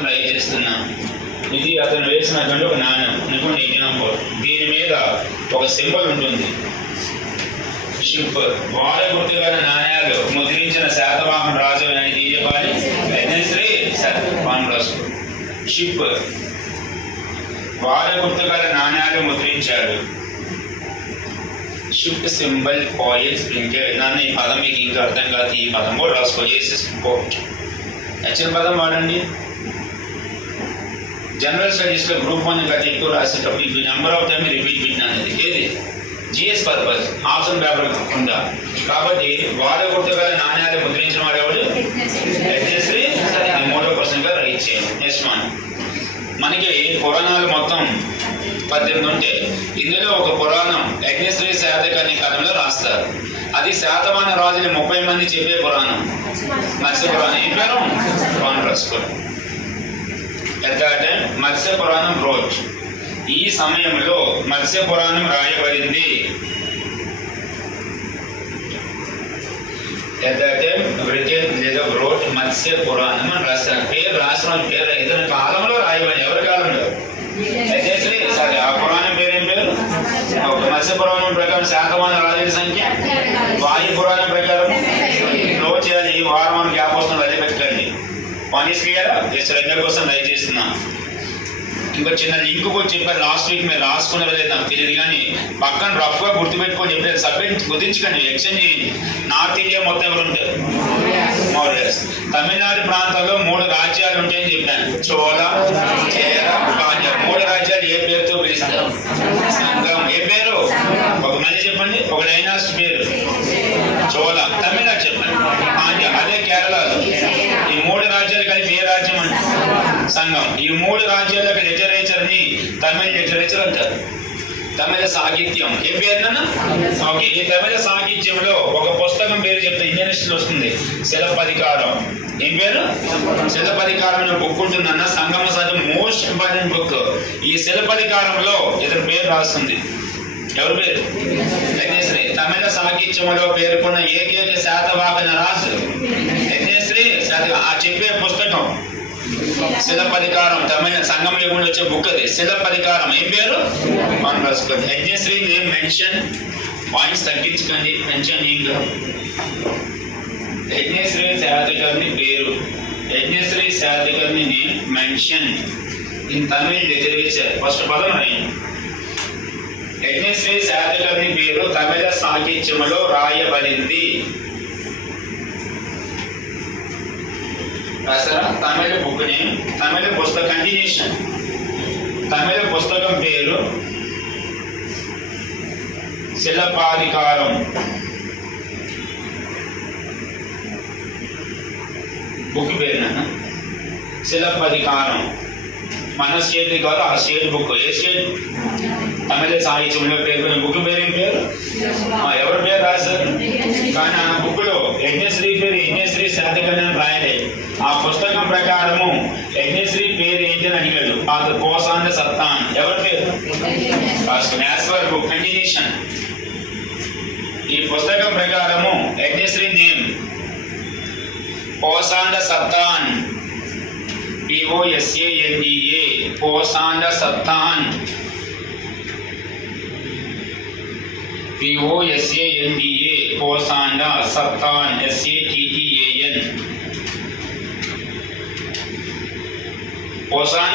Try చేస్తున్నా. ఇది అతను వేసినటువంటి ఒక నాణ్యం అనుకోండి. ఇండియన్ పోర్ట్ దీని మీద ఒక సింబల్ ఉంటుంది. షిప్ వాడ గుర్తు గల నాణ్యాలు ముద్రించిన శాతవాహన రాజు అని చెప్పాలి. యజ్ఞశ్రీ రాసుకో. షిప్ వాడ గుర్తు గల నాణ్యాలు ముద్రించాడు. Ship symbol coins printed. నాన్న ఈ పదం మీకు ఇంకా అర్థం కాదు. ఈ పదం కూడా రాసుకో. పోర్ట్ నచ్చిన పదం వాడండి. జనరల్ స్టడీస్ లో గ్రూప్ 1 కంటే ఎక్కువ రాసేటప్పుడు ఇది నెంబర్ ఆఫ్ టైం రిపీట్ పెట్టినా అనేది ఏది జిఎస్ పర్పస్ ఆప్షన్ పేపర్ ఉందా. కాబట్టి వాడ గుర్తు గల నాణ్యాలు ముద్రించిన వాడు ఎవడు? యజ్ఞశ్రీ. మూడో క్వశ్చన్ గా రైట్ చేయండి. Next one. మనకి పురాణాలు మొత్తం 18 ఉంటాయి. ఇందులో ఒక పురాణం యజ్ఞశ్రీ శాతకర్ణి కథలో రాస్తారు. అది శాతవాహన రాజులు 30 మంది చెప్పే పురాణం మత్స్య పురాణం. ఏం పేరు? రాసుకోండి. మత్స్య పురాణం రోడ్. ఈ సమయంలో మత్స్య పురాణం రాయబడింది. రోడ్ మత్స్య పురాణం అని రాస్తారు. పేరు రాసిన పేరు ఇతని కాలంలో రాయబడి. ఎవరి కాలంలో? యజ్ఞశ్రీ. సరే, ఆ పురాణం పేరు ఏం పేరు? మత్స్య పురాణం ప్రకారం శాతవాహన రాజుల సంఖ్య. వాయు పురాణం ప్రకారం లో చేయాలి. ఈ వారం గ్యాప్ వస్తుంది, అదే పెట్టుకోండి. One is clear. Just regular కోసం ట్రై చేస్తున్నా. ఇంకో చిన్న లింక్ కూడా చెప్పారు లాస్ట్ వీక్. మీరు రాసుకున్నారో లేదు నాకు తెలియదు, కానీ పక్కన రఫ్ గా గుర్తుపెట్టుకొని చెప్పారు. సబ్మిట్ గుర్తించకండి. ఎక్స్చేంజ్ చేయండి. నార్త్ ఇండియా మొత్తం ఎవరు ఉంటారు? మౌర్యస్. తమిళనాడు ప్రాంతాల్లో 3 రాజ్యాలు ఉంటాయని చెప్పాను. చోళ, చేర, పాండ్య. 3 రాజ్యాలు ఏ పేరుతో పిలుస్తారు? సంఘం. ఏ పేరు? ఒక మళ్ళీ చెప్పండి. ఒక డైనాసిటీ పేరు చోళ. తమిళనాడు చెప్పండి. పాండ్య. అదే కేరళలో. ఈ 3 రాజ్యాలు కలిపి ఏ రాజ్యం అంటే సంఘం. ఈ 3 రాజ్యాలకు లిటరేచర్ ని తమిళ లిటరేచర్ అంటారు. తమిళ సాహిత్యం. ఏ పేరునా? ఓకే. ఈ తమిళ సాహిత్యంలో ఒక పుస్తకం పేరు చెప్తే ఇంజనీర్స్ వస్తుంది. శిలపధికారం. ఏం పేరు? శిలపధికారం అనే బుక్ ఉంటుందన్న. సంగమ సాధి మోస్ట్ ఇంపార్టెంట్ బుక్. ఈ శిలపధికారంలో ఇతని పేరు రాస్తుంది. ఎవరి పేరు? యజ్ఞశ్రీ. తమిళ సాహిత్యంలో పేర్కొన్న ఏకైక శాతవాహన రాజు యజ్ఞశ్రీ. ఆ చెప్పే పుస్తకం శిలపధికారం. తమిళ సంగమ యుగంలో వచ్చే బుక్ అది. శిలపధికారం. ఏం పేరు? రాసుకోండి. Yajnashri name mention. పాయింట్స్ తగ్గించుకోండి. మెన్షన్ ఏం కాదు. యజ్ఞశ్రీ శాతకర్ణి పేరు. Yajnashri Satakarni name mention in Tamil literature. First పదం రాయండి. యజ్ఞశ్రీ శాతకర్ణి పేరు తమిళ సాహిత్యంలో రాయబడింది. రాసారా? తమిళ బుక్ నేమ్. తమిళ పుస్తక కంటిన్యూషన్. తమిళ పుస్తకం పేరు శిలపాధికారం. బుక్ పేరు శిలపధికారం. మన స్టేట్ కాదు, ఆ స్టేట్ బుక్. ఏ స్టేట్? తమిళ సాహిత్యంలో పేర్కొన్న బుక్ పేరు ఏం పేరు? ఎవరి పేరు రాశారు? కానీ ఆ బుక్ లో యజ్ఞశ్రీ పేరు యజ్ఞశ్రీ శాతకర్ణి అని రాయలేదు. ఆ పుస్తకం ప్రకారము యజ్ఞశ్రీ పేరు ఏంటని అడిగాడు. అది కోసాండ సత్తాన్. ఎవరి పేరు? Book continuation. ఈ పుస్తకం ప్రకారము యజ్ఞశ్రీ నేమ్ కోసాండ సత్తాన్. POSANDA. కోసాండ సత్తాన్. POSANDA. కోసాండ సత్తాన్. SATTAN. కోసాండ